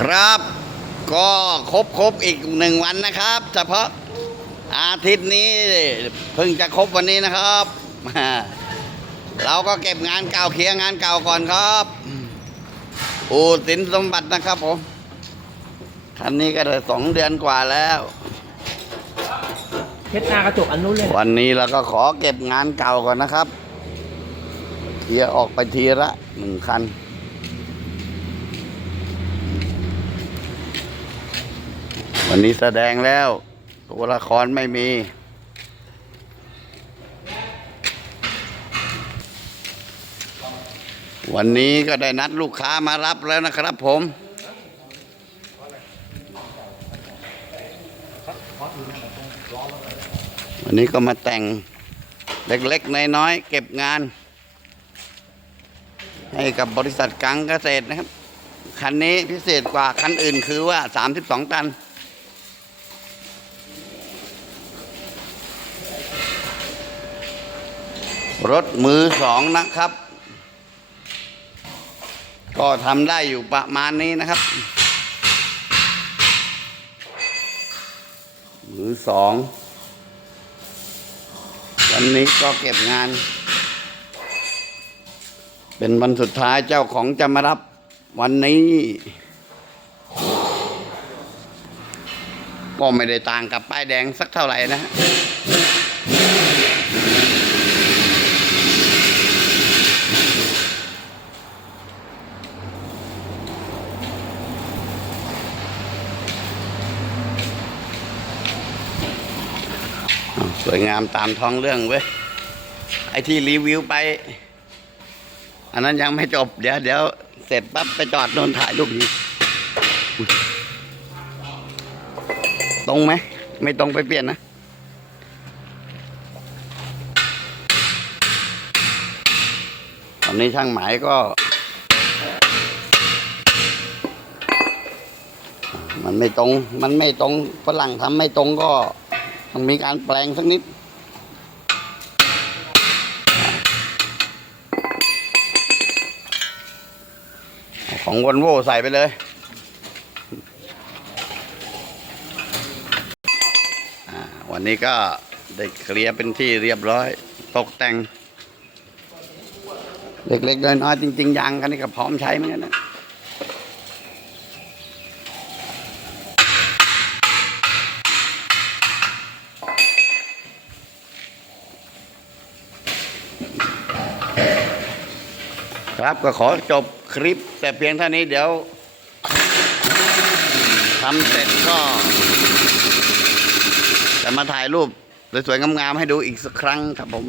ครับ ก็ครบครบอีกหนึ่งวันนะครับ เฉพาะอาทิตย์นี้เพิ่งจะครบวันนี้นะครับ เราก็เก็บงานเก่าเคลียร์งานเก่าก่อนครับอู่สินสมบัตินะครับผมคันนี้ก็ได้สองเดือนกว่าแล้วเพชรนากระจกอันนู้นเลยวันนี้เราก็ขอเก็บงานเก่าก่อนนะครับเคลียร์ออกไปทีละหนึ่งคัน วันนี้แสดงแล้วตัวละครไม่มี วันนี้ก็ได้นัดลูกค้ามารับแล้วนะครับผม วันนี้ก็มาแต่งเล็กๆน้อยๆเก็บงาน ให้กับบริษัทกังเกษตรนะครับ คันนี้พิเศษกว่าคันอื่นคือว่า 32 ตัน รถมือสองนะครับ ก็ทำได้อยู่ประมาณนี้นะครับ มือสองวันนี้ก็เก็บงาน เป็นวันสุดท้ายเจ้าของจะมารับวันนี้ ก็ไม่ได้ต่างกับป้ายแดงสักเท่าไหร่นะฮะอ้าว สวยงามตามท้องเรื่องเว้ย ไอที่รีวิวไป อันนั้นยังไม่จบ เดี๋ยวเดี๋ยวเสร็จปั๊บไปจอดโดนถ่ายรูปนี้ตรงไหม ไม่ตรงไปเปลี่ยนนะ ตอนนี้ช่างหมายก็ มันไม่ตรง มันไม่ตรงฝรั่งทำไม่ตรงก็ ต้องมีการแปลงสักนิด ของวอลโว่ใส่ไปเลยวันนี้ก็ได้เคลียร์เป็นที่เรียบร้อย ตกแต่ง เล็กๆน้อยๆจริง ๆ ยางกันนี่ก็พร้อมใช้เหมือนกันนะ ครับก็ขอจบคลิป แต่เพียงเท่านี้เดี๋ยวทำเสร็จก็จะมาถ่ายรูปสวยๆงามๆให้ดูอีกสักครั้งครับผม